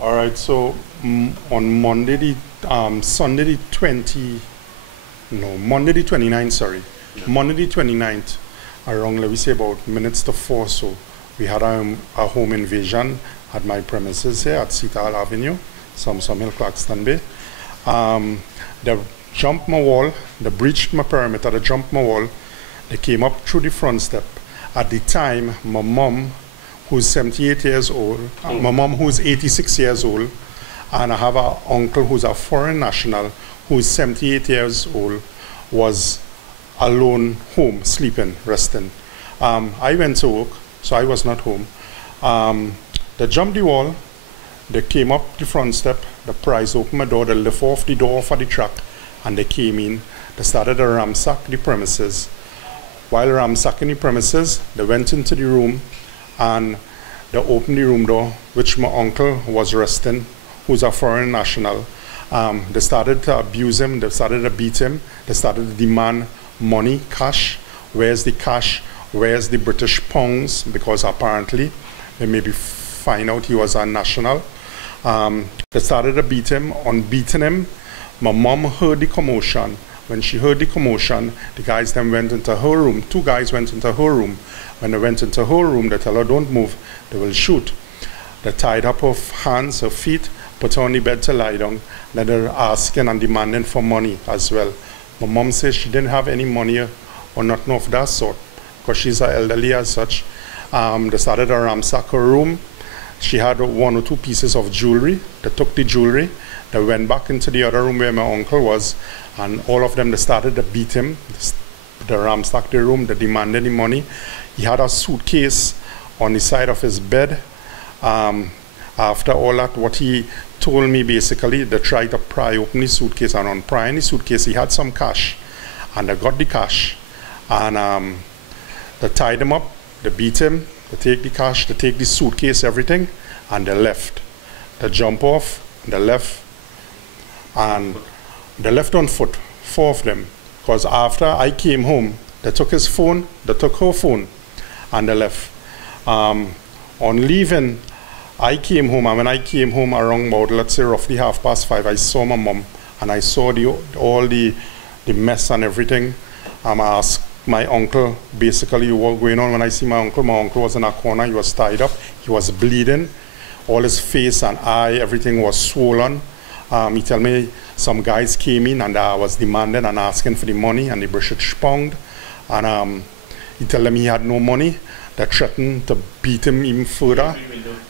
All right, so on Monday the Sunday the 29th, sorry. Yeah. Monday the 29th, around, let me say, about minutes to 4, so we had a home invasion at my premises here at Seetahal Avenue, some Hill, Claxton Bay. They jumped my wall, they breached my perimeter, they jumped my wall, they came up through the front step. At the time, my mom, who's 78 years old, my mom who's 86 years old, and I have an uncle who's a foreign national who's 78 years old, was alone home, sleeping, resting. I went to work, so I was not home. They jumped the wall, they came up the front step, they prized open my door, they lift off the door for the track, and they came in. They started to ransack the premises. While ransacking the premises, they went into the room, and they opened the room door, which my uncle was resting, who's a foreign national. They started to abuse him, they started to beat him, they started to demand money, cash. Where's the cash? Where's the British pounds? Because apparently they maybe find out he was a national. They started to beat him. On beating him, my mom heard the commotion. When she heard the commotion, the guys then went into her room. 2 guys went into her room. When they went into her room, they tell her, don't move, they will shoot. They tied up her hands, her feet, put her on the bed to lie down. Then they're asking and demanding for money as well. My mom says she didn't have any money or nothing of that sort, because she's an elderly as such. They started to ransack her room. She had 1 or 2 pieces of jewelry. They took the jewelry. They went back into the other room where my uncle was, and all of them, they started to beat him. They ransacked the room, they demanded the money. He had a suitcase on the side of his bed. After all that, what he told me, basically, they tried to pry open the suitcase, and on prying the suitcase, he had some cash. And they got the cash. And they tied him up, they beat him, they take the cash, they take the suitcase, everything, and they left. They jump off, they left, and they left on foot, 4 of them. Because after I came home, they took his phone, they took her phone, and they left. On leaving, I came home, and when I came home around about, let's say, roughly 5:30, I saw my mom, and I saw all the mess and everything. I asked my uncle, basically, what was going on. When I see my uncle was in a corner, he was tied up, he was bleeding, all his face and eye, everything was swollen. He told me some guys came in and I was demanding and asking for the money and the British pound. And he told them he had no money. They threatened to beat him even further.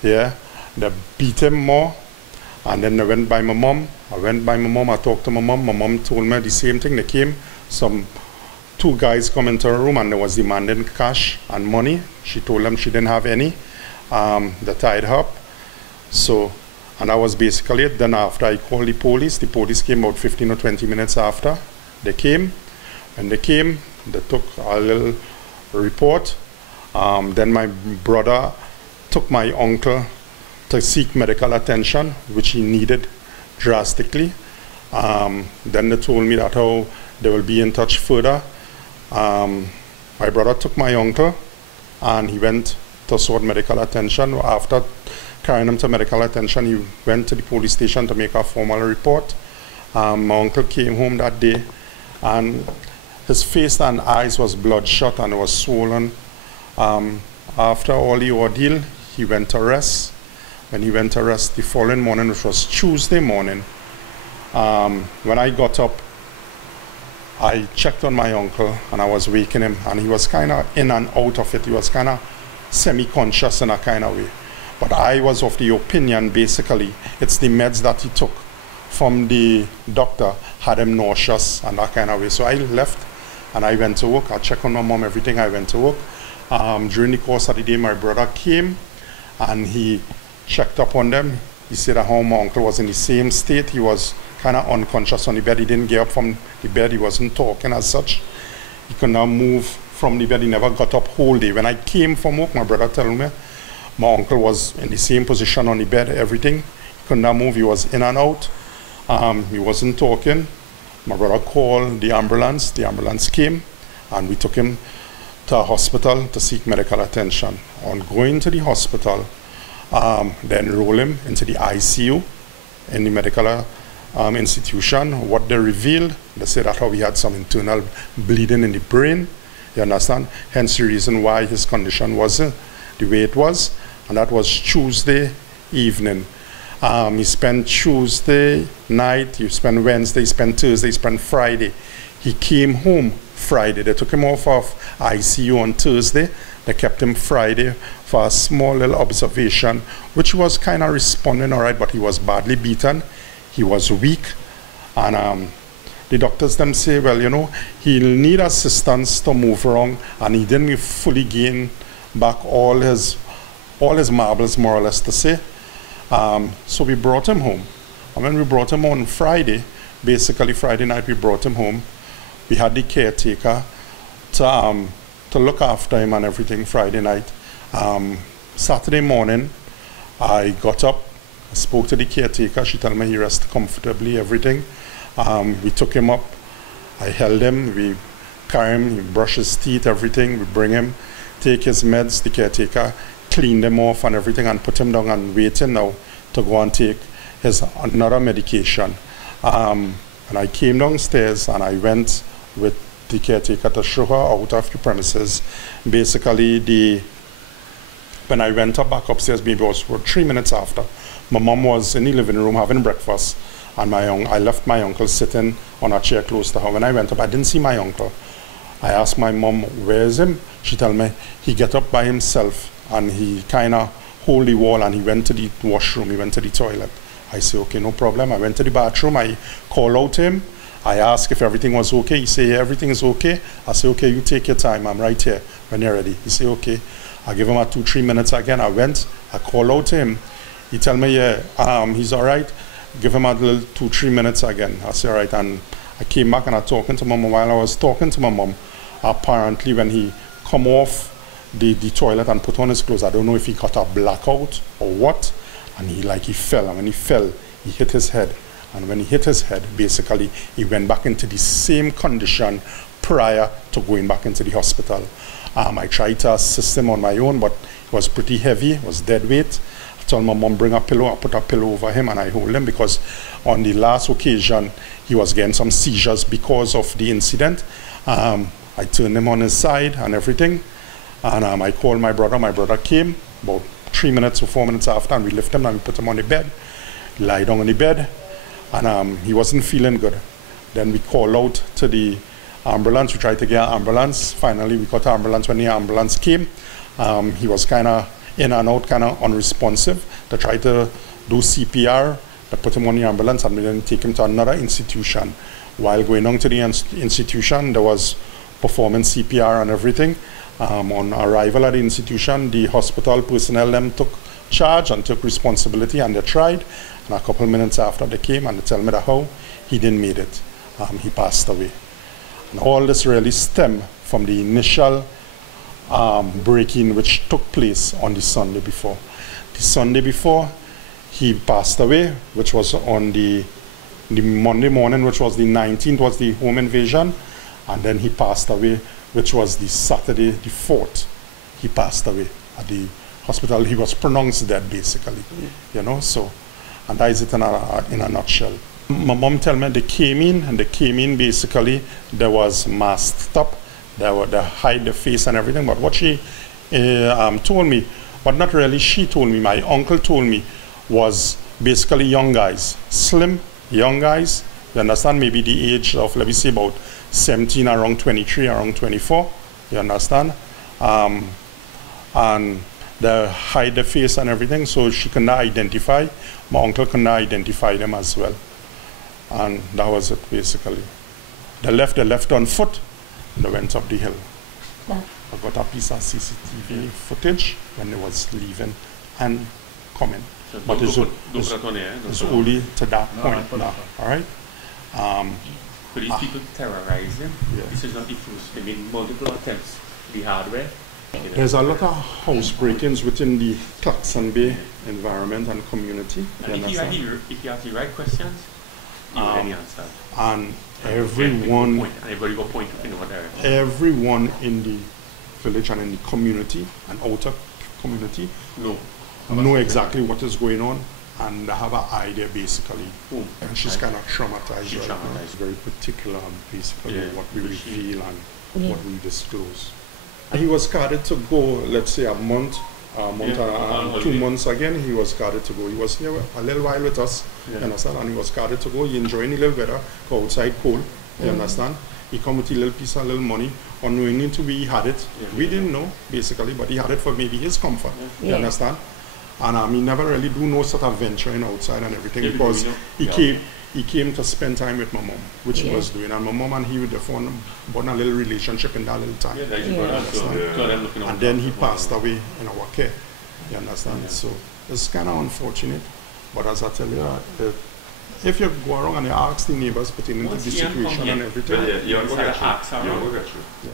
Yeah, they beat him more. And then they went by my mom. I went by my mom, I talked to my mom. My mom told me the same thing. They came, 2 guys come into her room and they was demanding cash and money. She told them she didn't have any. They tied her up. So, and that was basically it. Then after I called the police came about 15 or 20 minutes after. They came. When they came, they took a little report. Then my brother took my uncle to seek medical attention, which he needed drastically. Then they told me that how they will be in touch further. My brother took my uncle and he went to sought medical attention. After carrying him to medical attention, he went to the police station to make a formal report. My uncle came home that day and his face and eyes was bloodshot and was swollen. After all the ordeal, he went to rest. When he went to rest the following morning, which was Tuesday morning, when I got up, I checked on my uncle and I was waking him, and he was kind of in and out of it. He was kind of semi-conscious in a kind of way. But I was of the opinion, basically, it's the meds that he took from the doctor had him nauseous and that kind of way. So I left and I went to work. I checked on my mom, everything, I went to work. During the course of the day, my brother came and he checked up on them. He said that how my uncle was in the same state. He was kind of unconscious on the bed. He didn't get up from the bed. He wasn't talking as such. He could not move from the bed. He never got up whole day. When I came from work, my brother told me my uncle was in the same position on the bed, everything. He could not move. He was in and out. He wasn't talking. My brother called the ambulance. The ambulance came and we took him to a hospital to seek medical attention. On going to the hospital, They enroll him into the ICU in the medical institution. What they revealed, they said that he had some internal bleeding in the brain, you understand? Hence the reason why his condition was the way it was, and that was Tuesday evening. He spent Tuesday night, he spent Wednesday, he spent Thursday, he spent Friday. He came home Friday. They took him off of ICU on Thursday. They kept him Friday for a small little observation, which was kind of responding all right, but he was badly beaten. He was weak. And the doctors them say, well, you know, he'll need assistance to move around, and he didn't fully gain back all his marbles, more or less to say. So we brought him home. And when we brought him on Friday, basically Friday night we brought him home. We had the caretaker to look after him and everything Friday night. Saturday morning, I got up, I spoke to the caretaker. She told me he rested comfortably, everything. We took him up, I held him, we carry him, he brush his teeth, everything. We bring him, take his meds. The caretaker cleaned him off and everything and put him down and waiting now to go and take his another medication. And I came downstairs and I went with the caretaker to show her out of the premises. Basically, when I went up back upstairs, maybe it was 3 minutes after, my mom was in the living room having breakfast, and I left my uncle sitting on a chair close to her. When I went up, I didn't see my uncle. I asked my mom, where is him? She told me he get up by himself and he kind of hold the wall and he went to the washroom, he went to the toilet. I say, okay, no problem. I went to the bathroom, I called out to him. I asked if everything was okay. He said, yeah, everything is okay. I said, okay, you take your time. I'm right here when you're ready. He said, okay. I give him a 2-3 minutes again. I went, I called out to him. He tell me, yeah, he's all right. Give him a little 2-3 minutes again. I said, all right. And I came back and I talking to my mom. While I was talking to my mom, apparently when he come off the toilet and put on his clothes, I don't know if he got a blackout or what, and he fell. And when he fell, he hit his head. And when he hit his head, basically, he went back into the same condition prior to going back into the hospital. I tried to assist him on my own, but it was pretty heavy, it was dead weight. I told my mom, bring a pillow. I put a pillow over him and I hold him, because on the last occasion, he was getting some seizures because of the incident. I turned him on his side and everything. And I called my brother. My brother came about 3 minutes or 4 minutes after, and we lifted him and we put him on the bed. He lied down on the bed, and he wasn't feeling good. Then we called out to the ambulance. We tried to get an ambulance. Finally, we got an ambulance. When the ambulance came, he was kind of in and out, kind of unresponsive. They tried to do CPR. They put him on the ambulance and we then take him to another institution. While going on to the institution, there was performing CPR and everything. On arrival at the institution, the hospital personnel them took charge and took responsibility, and they tried. And a couple of minutes after they came and they tell me that how he didn't make it. He passed away. And all this really stemmed from the initial break-in which took place on the Sunday before. The Sunday before, he passed away, which was on the Monday morning, which was the 19th, was the home invasion. And then he passed away, which was the Saturday, the 4th. He passed away at the hospital. He was pronounced dead, basically, you know, so, and that is it in a nutshell. My mom tell me they came in, and they came in, basically, there was masked up, they hide the face and everything, but what she told me, but not really she told me, my uncle told me, was basically young guys, slim, young guys, you understand, maybe the age of, let me say, about 17, around 23, around 24, you understand? And they hide the face and everything, so she could not identify. My uncle could not identify them as well. And that was it, basically. They left on foot, and they went up the hill. I got a piece of CCTV footage when they was leaving and coming. So but it's only to that point now, all right? But these people terrorize him. Yeah. This is not the first. They made multiple attempts. The hardware. There's a lot of house break-ins within the Claxton Bay environment and community. And if you ask the right questions, you will any answer. And everyone, everybody will point in what area. Everyone in the village and in the community and outer community know exactly what is going on and have an idea basically. Oh, and she's kind of traumatized. She's right now. traumatized. Very particular on basically what we reveal and Yeah. what we disclose. He was carded to go, let's say a month and 2 months again. He was carded to go. He was here a little while with us, you understand, and he was carded to go. He enjoying the little weather, go outside cold, you understand. He come with a little piece of little money, unknowing to we had it. We didn't know basically, but he had it for maybe his comfort, you understand. And he never really do no sort of venturing outside and everything because he came to spend time with my mom, which he was doing. And my mom and he would have born a little relationship in that little time. And then he passed away in our care. You understand? So it's kind of unfortunate. But as I tell you, if you go around and you ask the neighbors pertaining to the situation and everything, you understand. yeah.